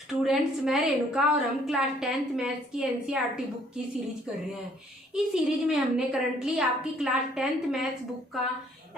Students, मैं रेणुका और हम क्लास 10th मैथ्स की एनसीईआरटी बुक की सीरीज कर रहे हैं। इस सीरीज में हमने करंटली आपकी क्लास 10th मैथ्स बुक का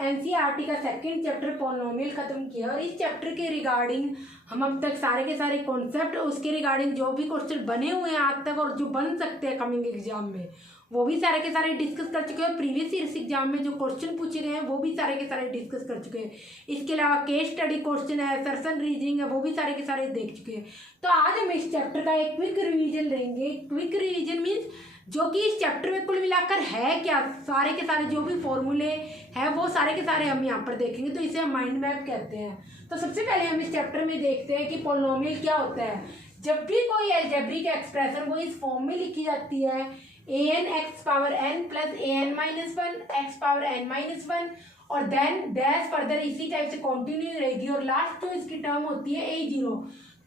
एनसीईआरटी का सेकंड चैप्टर पॉलिनोमियल खत्म किया और इस चैप्टर के रिगार्डिंग हम अब तक सारे के सारे कॉन्सेप्ट, उसके रिगार्डिंग जो भी क्वेश्चन बने हुए हैं आज तक और जो बन सकते हैं कमिंग एग्जाम में, वो भी सारे के सारे डिस्कस कर चुके हैं। प्रीवियस ईयर एग्जाम में जो क्वेश्चन पूछे गए हैं वो भी सारे के सारे डिस्कस कर चुके हैं। इसके अलावा केस स्टडी क्वेश्चन है, असर्शन रीजनिंग है, वो भी सारे के सारे देख चुके हैं। तो आज हम इस चैप्टर का एक क्विक रिवीजन लेंगे। क्विक रिवीजन मीन्स जो कि इस चैप्टर में कुल मिलाकर है क्या, सारे के सारे जो भी फॉर्मूले हैं वो सारे के सारे हम यहाँ पर देखेंगे। तो इसे हम माइंड मैप कहते हैं। तो सबसे पहले हम इस चैप्टर में देखते हैं कि पॉलिनोमियल क्या होता है। जब भी कोई अलजेब्रिक एक्सप्रेशन वो इस फॉर्म में लिखी जाती है an x power n plus an minus one x power n minus one और देन डैश फर्दर इसी टाइप से कंटिन्यू रहेगी और लास्ट जो इसकी टर्म होती है a0।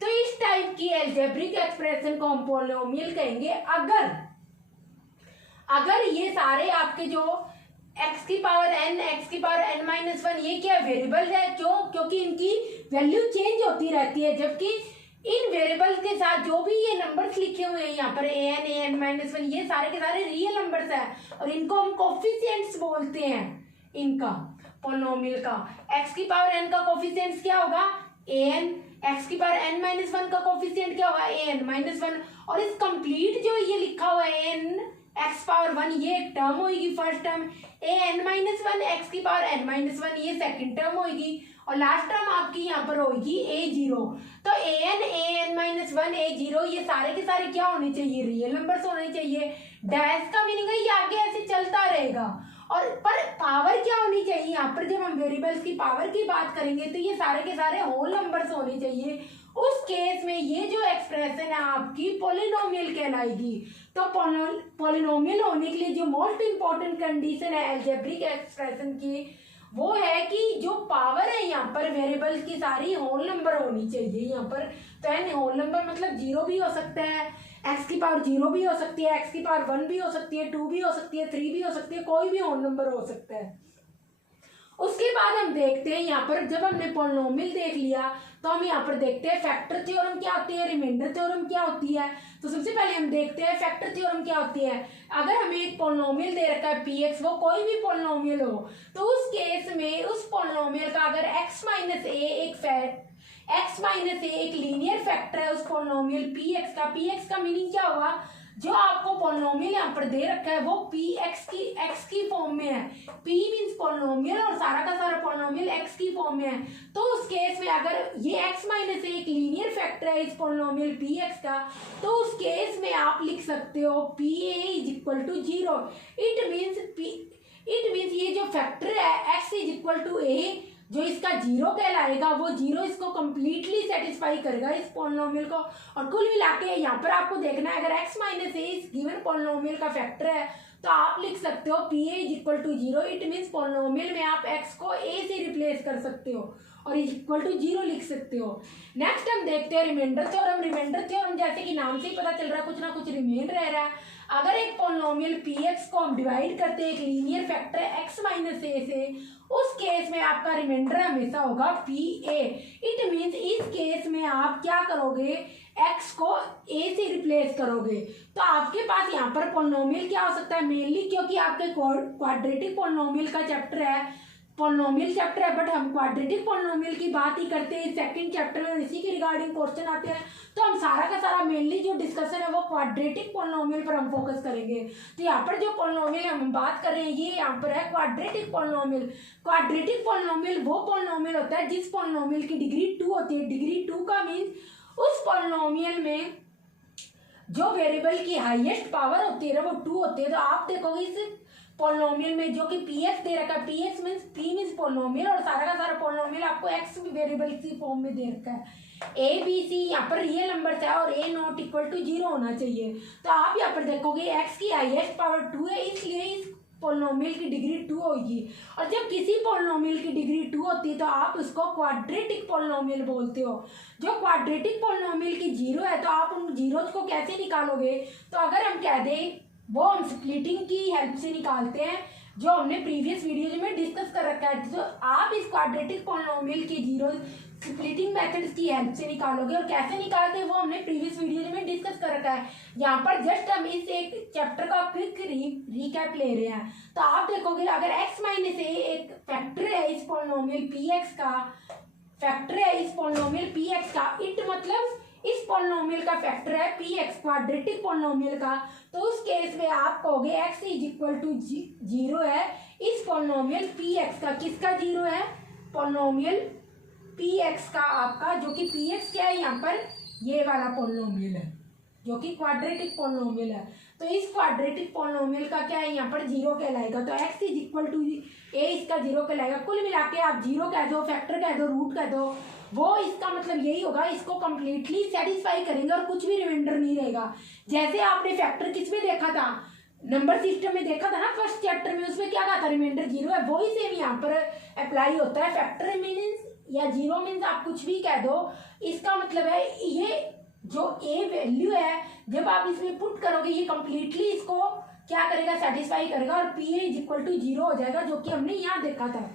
तो इस टाइप की अलजेब्रिक एक्सप्रेशन को हम पॉलिनोमियल कहेंगे अगर ये सारे आपके जो x की पावर n, x की पावर n माइनस वन ये क्या वेरिएबल है। क्योंकि इनकी वैल्यू चेंज होती रहती है, जबकि इन वेरिएबल्स के साथ जो भी ये नंबर्स लिखे हुए हैं यहाँ पर an माइनस वन ये सारे के सारे रियल नंबर्स हैं और इनको हम कोफिशिएंट्स बोलते हैं। इनका पॉलिनोमियल का x की पावर n का कोफिशिएंट्स क्या होगा an, x की पावर n माइनस वन का कोफिशिएंट क्या होगा an माइनस वन और इस कंप्लीट जो ये लिखा हुआ है n x पावर वन ये एक टर्म होगी first term, an minus one x की पावर n माइनस वन ये सेकेंड टर्म होगी और लास्ट टर्म आपकी यहाँ पर होगी a0। तो an माइनस वन a0 ये सारे के सारे क्या होने चाहिए, रियल नंबर्स होने चाहिए। डैश का मीनिंग है ये आगे ऐसे चलता रहेगा और पर पावर क्या होनी चाहिए यहाँ पर, जब हम वेरिएबल्स की पावर की बात करेंगे तो ये सारे के सारे होल नंबर्स होने चाहिए। उस केस में ये जो एक्सप्रेशन है आपकी पॉलिनोमियल कहलाएगी। तो पॉलिनोमियल होने के लिए जो मोस्ट इंपॉर्टेंट कंडीशन है अलजेब्रिक एक्सप्रेशन की वो है कि जो पावर है यहाँ पर वेरिएबल्स की सारी होल नंबर होनी चाहिए। यहाँ पर तो एन होल नंबर मतलब 0 भी हो सकता है, एक्स की पावर 0 भी हो सकती है, एक्स की पावर 1 भी हो सकती है, 2 भी हो सकती है, 3 भी हो सकती है, कोई भी होल नंबर हो सकता है। उसके बाद हम देखते हैं यहाँ पर जब हमने पॉलिनोमियल देख लिया तो हम यहाँ पर देखते हैं फैक्टर थ्योरम क्या होती है, रिमाइंडर थ्योरम क्या होती है। तो सबसे पहले हम देखते हैं फैक्टर थ्योरम क्या होती है। अगर हमें एक पॉलिनोमियल दे रखा है px, वो कोई भी पॉलिनोमियल हो, तो उस केस में उस पॉलिनोमियल का अगर x माइनस ए एक लीनियर फैक्टर है उस पॉलिनोमियल px का मीनिंग क्या होगा, जो आपको पॉलिनोमियल यहाँ पर दे रखा है वो x की फॉर्म में है। p मीन्स पॉलिनोमियल और सारा का सारा पॉलिनोमियल x की फॉर्म में है। तो उस केस में अगर ये x माइनस एक लीनियर फैक्टर है इस पॉलिनोमियल px का, तो उस केस में आप लिख सकते हो pa is equal to 0। It means ये जो फैक्टर है x is equal to a जो इसका 0 कहलाएगा, वो 0 इसको कंप्लीटली सेटिस्फाई करेगा इस पॉलिनोमियल को। और कुल मिला के यहाँ पर आपको देखना है अगर x माइनस ए इस गिवन पॉलिनोमियल का फैक्टर है तो आप लिख सकते हो pa is equal to 0। It means polynomial में आप x को a से रिप्लेस कर सकते हो और इज इक्वल टू 0 लिख सकते हो। नेक्स्ट हम देखते हैं रिमाइंडर थ्योरम। रिमाइंडर थ्योरम जैसे कि नाम से ही पता चल रहा है कुछ ना कुछ रिमेन रह रहा है। अगर एक पॉलिनोमियल px को हम डिवाइड करते हैं एक लीनियर फैक्टर x माइनस ए से, उस केस में आपका रिमाइंडर हमेशा होगा pa। इट मीन्स इस केस में आप क्या करोगे, x को a से रिप्लेस करोगे। तो आपके पास यहाँ पर पॉलिनोमियल क्या हो सकता है, मेनली क्योंकि आपके क्वाड्रेटिक पॉलिनोमियल का चैप्टर है, पॉलिनोमियल चैप्टर है, बट हम क्वाड्रेटिक पॉलिनोमियल की बात ही करते हैं सेकंड चैप्टर में, इसी के रिगार्डिंग क्वेश्चन आते हैं। तो हम सारा का सारा मेनली जो डिस्कशन है वो क्वाड्रेटिक पॉलिनोमियल पर हम फोकस करेंगे। तो यहाँ पर जो पॉलिनोमियल हम बात कर रहे हैं ये यहाँ पर है क्वाड्रेटिक पॉलिनोमियल। क्वाड्रेटिक पॉलिनोमियल वो पॉलिनोमियल होता है जिस पॉलिनोमियल की डिग्री 2 होती है। डिग्री 2 का मीन्स उस पॉलिनोमियल में जो वेरिएबल की हाईएस्ट पावर होती है वो 2 होती है। तो आप देखोगे इस पॉलिनोमियल में जो कि px दे रखा है, px means p means polynomial और सारा का सारा पॉलिनोमियल आपको x वेरिएबल की फॉर्म में दे रखा है। a b c यहाँ पर रियल नंबर्स है और a नॉट इक्वल टू 0 होना चाहिए। तो आप यहाँ पर देखोगे x की हाईएस्ट पावर 2 है, इसलिए इस पॉलिनोमियल की डिग्री 2 होगी। और जब किसी पॉलिनोमियल की डिग्री 2 होती है तो आप उसको क्वाड्रेटिक पॉलिनोमियल बोलते हो। जो क्वाड्रेटिक पॉलिनोमियल की 0 है तो आप उन जीरोज को कैसे निकालोगे, तो अगर हम कह दें वो हम स्प्लिटिंग की हेल्प से निकालते हैं। जो हमने प्रीवियस वीडियो में डिस्कस कर रखा है। तो आप इस क्वाड्रेटिक पॉलिनोमियल के जीरो स्प्लिटिंग मेथड्स की हेल्प से निकालोगे, और कैसे निकालते हैं वो हमने प्रीवियस वीडियो में डिस्कस कर रखा है। यहाँ पर जस्ट हम इस एक चैप्टर का क्विक रिकैप ले रहे हैं। तो आप देखोगे अगर x माइनस ए एक फैक्टर है इस पॉलिनोमियल px का, फैक्टर है इस पॉलिनोमियल px का, इट मतलब इस पॉलिनोमियल का फैक्टर है px क्वाड्रेटिक पॉलिनोमियल का, तो उस केस में आप कहोगे x इज इक्वल टू 0 है इस पॉलिनोमियल px का। किसका 0 है? पॉलिनोमियल px का आपका, जो कि px क्या है यहाँ पर, ये वाला पॉलिनोमियल है जो कि क्वाड्रेटिक पॉलिनोमियल है। तो इस क्वाड्रेटिक पॉलिनोमियल का क्या है यहाँ पर 0 कहलाएगा। तो x is equal to a इसका 0 कहलाएगा। कुल मिला के आप 0 कह दो, फैक्टर कह दो, रूट कह दो, वो इसका मतलब यही होगा, इसको कंप्लीटली सेटिस्फाई करेंगे और कुछ भी रिमाइंडर नहीं रहेगा। जैसे आपने फैक्टर किस में देखा था, नंबर सिस्टम में देखा था ना फर्स्ट चैप्टर में, उसमें क्या कहा था, रिमाइंडर 0 है। वही सेम यहाँ पर अप्लाई होता है। फैक्टर मीन्स या 0 मीन्स आप कुछ भी कह दो, इसका मतलब है ये जो a वैल्यू है जब आप इसमें पुट करोगे ये कंप्लीटली इसको क्या करेगा, सेटिस्फाई करेगा, और p इज इक्वल टू 0 हो जाएगा, जो कि हमने यहाँ देखा था।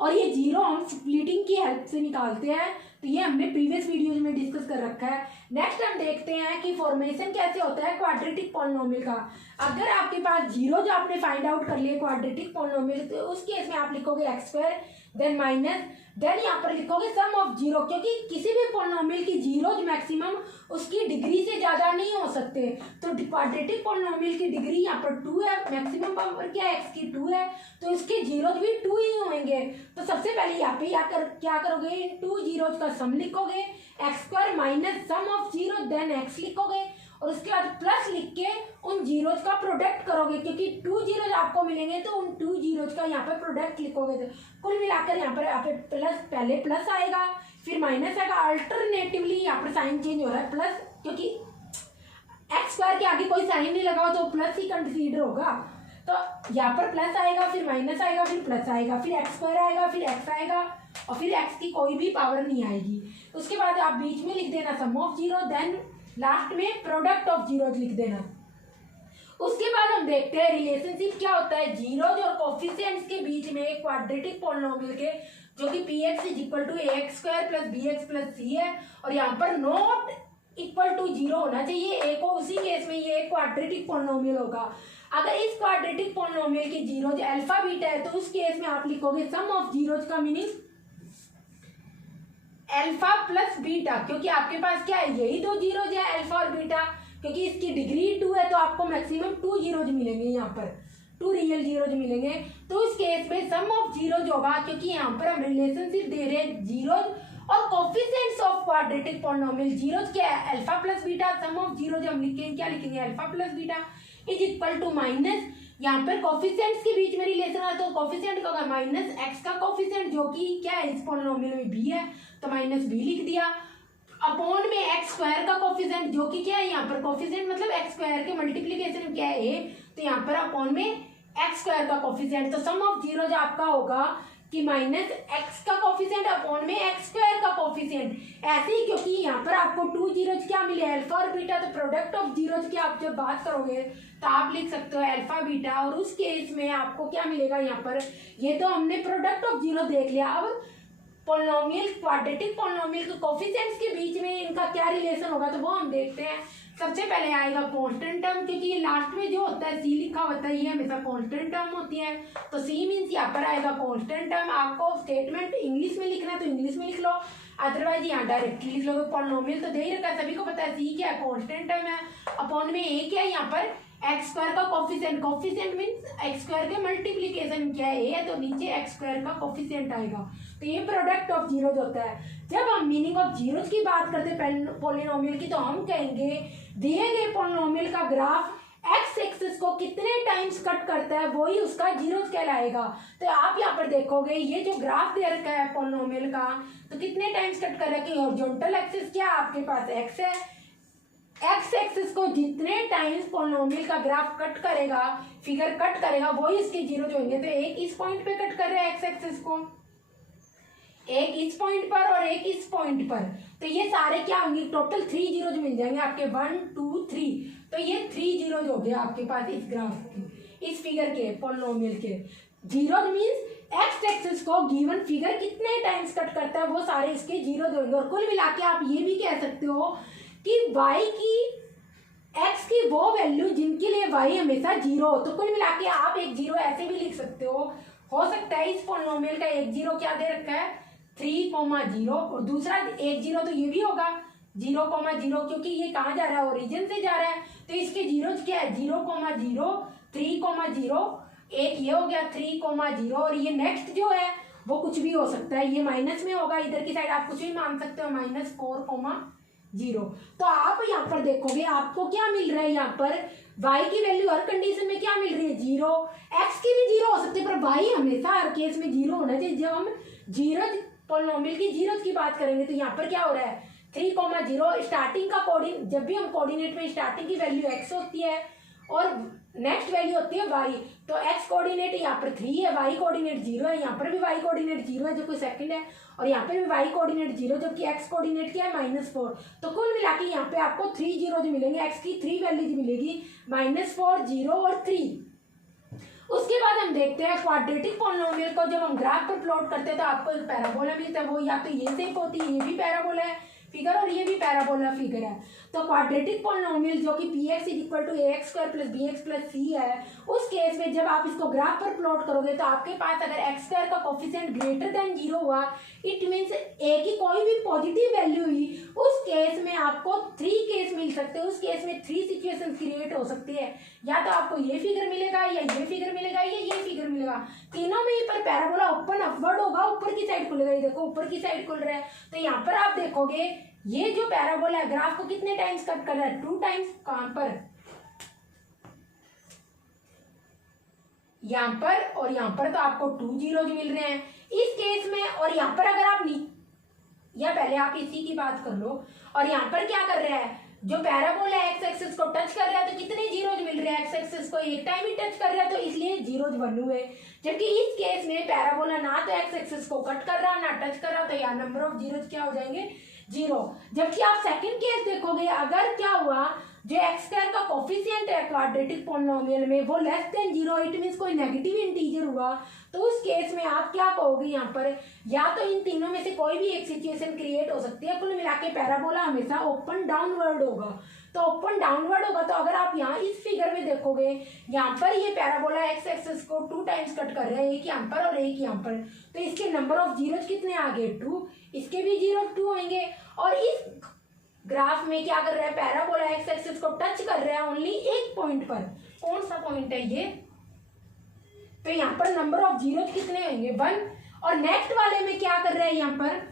और ये 0 हम स्प्लिटिंग की हेल्प से निकालते हैं, तो ये हमने प्रीवियस वीडियोज में डिस्कस कर रखा है। नेक्स्ट हम देखते हैं कि फॉर्मेशन कैसे होता है क्वाड्रेटिक पॉलिनोमियल का। अगर आपके पास 0 जो आपने फाइंड आउट कर लिए क्वाड्रेटिक पॉलिनोमियल, तो उस केस में आप लिखोगे x2 देन माइनस, देन यहाँ पर लिखोगे सम ऑफ 0, क्योंकि किसी भी पॉलिनोमियल की जीरोज मैक्सिमम उसकी डिग्री से ज़्यादा नहीं हो सकते। तो क्वाड्रेटिक पॉलिनोमियल की डिग्री यहाँ पर 2 है, मैक्सिमम पावर क्या है, x की 2 है, तो इसके जीरोज भी 2 ही होंगे। तो सबसे पहले यहाँ पे क्या करोगे, इन 2 जीरोज का सम लिखोगे, x2 minus sum of 0 then x लिखोगे, और उसके बाद प्लस लिख के उन जीरोज का प्रोडक्ट करोगे, क्योंकि 2 जीरोज आपको मिलेंगे तो उन 2 जीरोज का यहाँ पर प्रोडक्ट लिखोगे। तो कुल मिलाकर यहाँ पे प्लस, पहले प्लस आएगा फिर माइनस आएगा, अल्टरनेटिवली यहाँ पर साइन चेंज हो रहा है प्लस, क्योंकि x2 के आगे कोई साइन नहीं लगा हो तो प्लस ही कंसीडर होगा। तो यहाँ पर प्लस आएगा फिर माइनस आएगा फिर प्लस आएगा फिर x2 आएगा फिर x आएगा और फिर x की कोई भी पावर नहीं आएगी। उसके बाद आप बीच में लिख देना सम ऑफ 0, देन लास्ट में प्रोडक्ट ऑफ जीरोज लिख देना। उसके बाद हम देखते हैं रिलेशनशिप क्या होता है जीरोज और कोफिशिएंट्स के बीच में एक क्वाड्रेटिक पॉलिनोमियल के, जो कि px is equal to ax square plus bx plus c है, और यहाँ पर नॉट इक्वल टू 0 होना चाहिए a को, उसी केस में ये एक क्वाड्रेटिक पॉलिनोमियल होगा। अगर इस क्वाड्रेटिक पॉलिनोमियल के जीरोज अल्फा बीटा है तो उस केस में आप लिखोगे सम ऑफ जीरोज का मीनिंग अल्फा प्लस बीटा, क्योंकि आपके पास क्या है, यही 2 जीरोज है अल्फा और बीटा, क्योंकि इसकी डिग्री 2 है तो आपको मैक्सिमम 2 जीरोज मिलेंगे, यहाँ पर 2 रियल जीरोज मिलेंगे। तो इस केस में सम ऑफ जीरोज होगा, क्योंकि यहाँ पर हम रिलेशनशिप दे रहे हैं जीरोज और coefficients of quadratic polynomial. Zeros क्या है, alpha plus beta, sum of zeros हम लिखेंगे क्या लिखेंगे, alpha plus beta is equal to minus, यहाँ पर कोफिशिएंट्स के बीच में रिलेशन है तो कोफिशिएंट का होगा माइनस एक्स का कोफिशिएंट, जो कि क्या है इस पॉलिनोमियल में b है तो माइनस b लिख दिया, अपॉन में एक्स स्क्वायर का कोफिशिएंट, जो कि क्या है यहाँ पर कोफिशिएंट मतलब एक्स स्क्वायर के मल्टीप्लिकेशन में क्या है a, तो यहाँ पर अपॉन में एक्स स्क्वायर का कोफिशिएंट। तो सम ऑफ जीरो जो आपका होगा कि माइनस एक्स का कोफिशिएंट अपॉन में एक्स स्क्वायर का कोफिशिएंट, ऐसे ही क्योंकि यहाँ पर आपको 2 जीरोज क्या मिले अल्फा और बीटा, तो प्रोडक्ट ऑफ जीरोज की आप जब बात करोगे तो आप लिख सकते हो अल्फा बीटा, और उस केस में आपको क्या मिलेगा यहाँ पर, ये तो हमने प्रोडक्ट ऑफ जीरो देख लिया। अब पॉलिनोमियल क्वाड्रेटिक पॉलिनोमियल के कोफिशिएंट्स के बीच में इनका क्या रिलेशन होगा तो वो हम देखते हैं। सबसे पहले आएगा कांस्टेंट टर्म, क्योंकि ये लास्ट में जो होता है सी लिखा होता है ये हमेशा कांस्टेंट टर्म होती है, तो सी मीन्स यहाँ पर आएगा कांस्टेंट टर्म। आपको स्टेटमेंट इंग्लिश में लिखना है तो इंग्लिश में लिख लो, अदरवाइज यहाँ डायरेक्टली लिख लोगे। पॉलिनोमियल तो दे ही रखा है, सभी को पता है सी क्या है, कांस्टेंट टर्म है, अपॉन में ए क्या है यहाँ पर एक्स स्क्वायर का coefficient, coefficient means x square के मल्टीप्लिकेशन क्या है ए, तो नीचे एक्स स्क्वायर का कोफिशिएंट आएगा, तो ये प्रोडक्ट ऑफ जीरोज होता है। जब हम मीनिंग ऑफ जीरोज की बात करते हैं पॉलिनोमियल की, तो हम कहेंगे दिए गए पॉलिनोमियल का ग्राफ एक्स एक्सिस को कितने टाइम्स कट करता है वही उसका जीरोज कहलाएगा। तो आप यहाँ पर देखोगे ये जो ग्राफ दे रखा है पॉलिनोमियल का, तो कितने टाइम्स कट कर रहा है कि हॉरिजॉन्टल एक्सिस क्या आपके पास एक्स है, एक्स एक्सिस को जितने टाइम्स पॉलिनोमियल का ग्राफ कट करेगा, फिगर कट करेगा, वही इसके जीरोज होंगे। तो एक इस पॉइंट पे कट कर रहे हैं एक्स एक्सिस को, एक इस पॉइंट पर और एक इस पॉइंट पर, तो ये सारे क्या होंगे, टोटल 3 जीरोज मिल जाएंगे आपके 1 2 3, तो ये 3 जीरोज हो गया आपके पास इस ग्राफ की। इस फिगर के पॉलिनोमियल के। जीरो मीन्स एक्स एक्सिस को गिवन फिगर कितने टाइम्स कट करता है वो सारे इसके जीरो देंगे। और कुल मिला के आप ये भी कह सकते हो कि वाई की एक्स की वो वैल्यू जिनके लिए वाई हमेशा जीरो हो। तो कुल मिला के आप एक जीरो ऐसे भी लिख सकते हो सकता है इस पॉलिनोमियल का एक जीरो क्या दे रखा है 3,0 और दूसरा एक जीरो तो ये भी होगा 0,0 क्योंकि ये कहाँ जा रहा है ओरिजिन से जा रहा है। तो इसके जीरो क्या है 0,0 3,0 एक ये हो गया 3,0 और ये नेक्स्ट जो है वो कुछ भी हो सकता है, ये माइनस में होगा, इधर की साइड आप कुछ भी मान सकते हो -4,0। तो आप यहाँ पर देखोगे आपको क्या मिल रहा है, यहाँ पर y की वैल्यू हर कंडीशन में क्या मिल रही है 0, x की भी 0 हो सकती है पर y हमेशा हर केस में 0 होना चाहिए। जब हम जीरो पॉलिनोमियल की जीरो की बात करेंगे तो यहाँ पर क्या हो रहा है 3,0 स्टार्टिंग का कोऑर्डिनेट, जब भी हम कोऑर्डिनेट में स्टार्टिंग की वैल्यू x होती है और नेक्स्ट वैल्यू होती है y, तो x कोऑर्डिनेट यहाँ पर 3 है, y कोऑर्डिनेट 0 है, यहाँ पर भी y कोऑर्डिनेट 0 है जो कोई सेकंड है, और यहाँ पे भी y कोऑर्डिनेट 0 जबकि x कोऑर्डिनेट क्या है -4। तो कुल मिला के यहाँ पे आपको 3 जीरो मिलेंगे, x की 3 वैल्यूज मिलेगी -4, 0 और 3। उसके बाद हम देखते हैं क्वाड्रेटिक पॉलिनोमियल को जब हम ग्राफ पर प्लॉट करते हैं तो आपको एक पैराबोला मिलता है, वो या तो ये शेप होती है, ये भी पैराबोला है फिगर और ये भी पैराबोला फिगर है। तो क्वाड्रेटिक पॉलिनोमियल जो कि px = ax² + bx + c है, उस केस में जब आप इसको ग्राफ पर प्लॉट करोगे तो आपके पास अगर x² का कोफिशिएंट ग्रेटर देन 0 हुआ, इट मीन्स a की कोई भी पॉजिटिव वैल्यू हुई, उस केस में आपको 3 केस मिल सकते हैं। उस केस में 3 सिचुएशन क्रिएट हो सकती है, या तो आपको ये फिगर मिलेगा या ये फिगर मिलेगा या ये फिगर मिलेगा, तीनों में पर पैराबोला ओपन अपवर्ड होगा, ऊपर की साइड खुलेगा। ये देखो ऊपर की साइड खुल रहा है, तो यहाँ पर आप देखोगे ये जो पैराबोला है ग्राफ को कितने टाइम्स कट कर रहा है 2 टाइम्स, कहां पर यहाँ पर और यहाँ पर, तो आपको 2 जीरो मिल रहे हैं इस केस में। और यहाँ पर अगर आप या पहले आप इसी की बात कर लो, और यहाँ पर क्या कर रहा है जो पैराबोला एक्स एक्सिस को टच कर रहा है तो कितने जीरोज मिल रहे हैं, एक्स एक्सिस को एक टाइम ही टच कर रहा है तो इसलिए जीरोज बन हुए। जबकि इस केस में पैराबोला ना तो एक्स एक्सिस को कट कर रहा ना टच कर रहा, तो यहाँ नंबर ऑफ जीरोज क्या हो जाएंगे 0। जबकि आप सेकंड केस देखोगे, अगर क्या हुआ जो x² का कोफिशिएंट है क्वाड्रेटिक पॉलिनोमियल में वो लेस देन 0, इट मीन्स कोई नेगेटिव इंटीजर हुआ, तो उस केस में आप क्या कहोगे यहाँ पर, या तो इन तीनों में से कोई भी एक सिचुएशन क्रिएट हो सकती है। कुल मिला के पैराबोला हमेशा ओपन डाउनवर्ड होगा, तो ओपन डाउनवर्ड होगा। तो अगर आप यहाँ इस फिगर में देखोगे, यहाँ पर ये पैराबोला एक्स एक्सिस को 2 टाइम्स कट कर रहे हैं, एक यहाँ पर और एक यहाँ पर, तो इसके नंबर ऑफ जीरोज कितने आ गए 2, इसके भी जीरो 2 होंगे। और इस ग्राफ में क्या कर रहा है पैराबोला एक्स एक्सिस को टच कर रहा है ओनली एक पॉइंट पर, कौन सा पॉइंट है ये, तो यहाँ पर नंबर ऑफ जीरोज कितने होंगे 1। और नेक्स्ट वाले में क्या कर रहा है यहाँ पर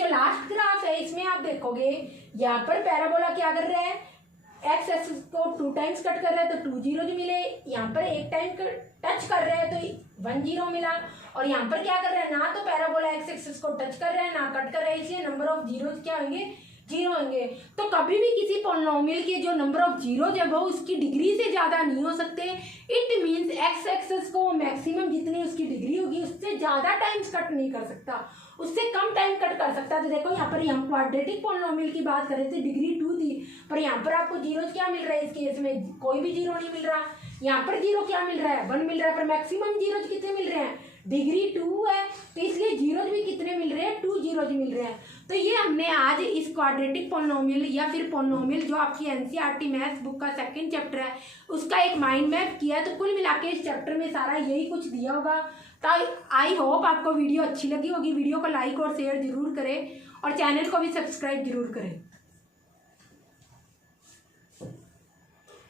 लास्ट ग्राफ है, इसमें आप देखोगे यहाँ पर पैराबोला क्या कर रहा है एक्स एक्सिस को 2 टाइम्स कट कर रहा है तो 2 जीरोज मिले, यहाँ पर एक टाइम टच कर रहा है तो 1 जीरो मिला, और यहाँ पर क्या कर रहा है ना तो पैराबोला एक्स एक्सिस को टच कर रहा है ना कट कर रहा है, इसलिए नंबर ऑफ जीरोज क्या होंगे 0 होंगे। तो कभी भी किसी पॉलिनोमियल के जो नंबर ऑफ जीरोज है वो उसकी डिग्री से ज्यादा नहीं हो सकते। इट मीन्स एक्स एक्सिस को मैक्सिमम जितनी उसकी डिग्री होगी उससे ज्यादा टाइम्स कट नहीं कर सकता, उससे कम टाइम कट कर सकता है। तो देखो यहाँ पर हम क्वाड्रेटिक पॉलिनोमियल की बात कर रहे थे, डिग्री 2 थी, पर यहाँ पर आपको जीरोज क्या मिल रहा है इस केस में कोई भी जीरो नहीं मिल रहा। यहाँ पर जीरो क्या मिल रहा है 1 मिल रहा है, पर मैक्सिमम जीरोज कितने मिल रहे हैं डिग्री 2 है, तो इसलिए जीरोज भी कितने मिल रहे हैं 2 जीरोज मिल रहे हैं। तो ये हमने आज इस क्वाड्रेटिक पॉलिनोमियल या फिर पॉलिनोमियल जो आपकी एनसीईआरटी मैथ्स बुक का 2nd चैप्टर है उसका एक माइंड मैप किया। तो कुल मिला के इस चैप्टर में सारा यही कुछ दिया होगा। तो आई होप आपको वीडियो अच्छी लगी होगी। वीडियो को लाइक और शेयर जरूर करें और चैनल को भी सब्सक्राइब जरूर करें।